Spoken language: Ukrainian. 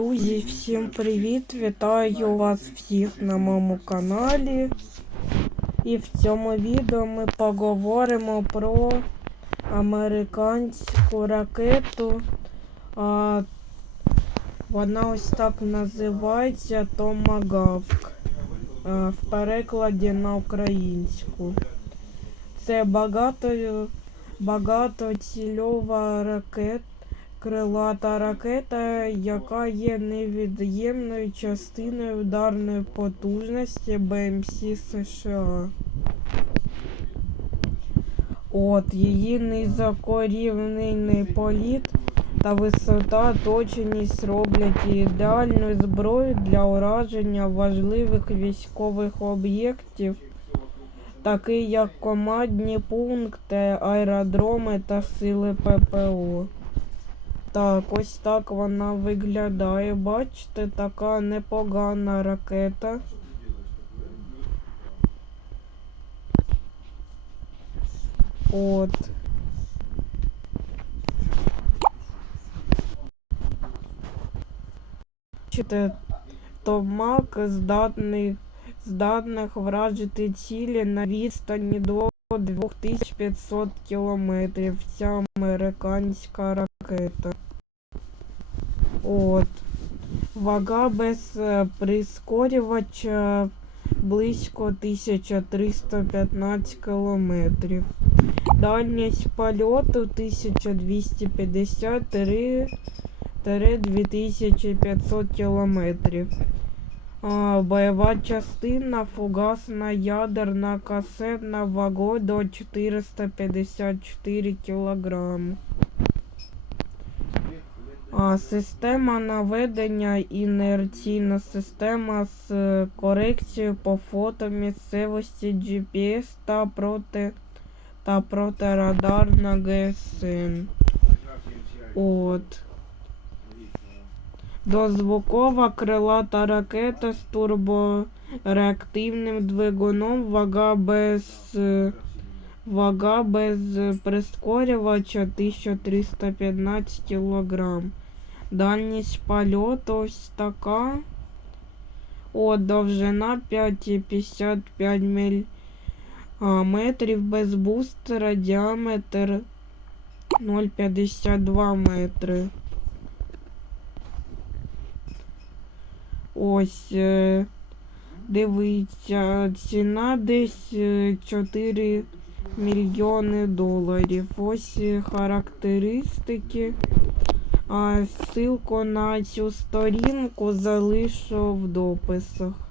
Друзі, всім привіт! Вітаю вас всіх на моєму каналі. І в цьому відео ми поговоримо про американську ракету. А, вона ось так називається Томагавк. В перекладі на українську. Це багато, багатоцільова ракета. Крилата ракета, яка є невід'ємною частиною ударної потужності БМС США. От, її низькорівневий політ та висота точність роблять її ідеальною зброєю для ураження важливих військових об'єктів, такі як командні пункти, аеродроми та сили ППО. Так, ось так вона виглядає. Бачите, така непогана ракета. От. Бачите, Томак здатний, здатних вражити цілі на відстані до 2500 кілометрів. Ця американська ракета. От. Вага без е, прискорювача близько 1315 кілометрів. Дальність польоту 1253-2500 кілометрів. А, бойова частина фугасна ядерна касетна вагою до 454 кілограми. А, система наведення інерційна система з е, корекцією по фото місцевості GPS та проти та протирадарна ГСН. От. Дозвукова крилата ракета з турбореактивним двигуном, вага без вага без прискорювача 1315 кг. Дальність польоту ось така. О, довжина 5,55 міль. Метрів без бустера, діаметр 0,52 метри. Ось, е, дивіться, ціна десь е, 4 мільйони доларів. Ось е, характеристики. Ссылку на цю сторінку залишу в дописах.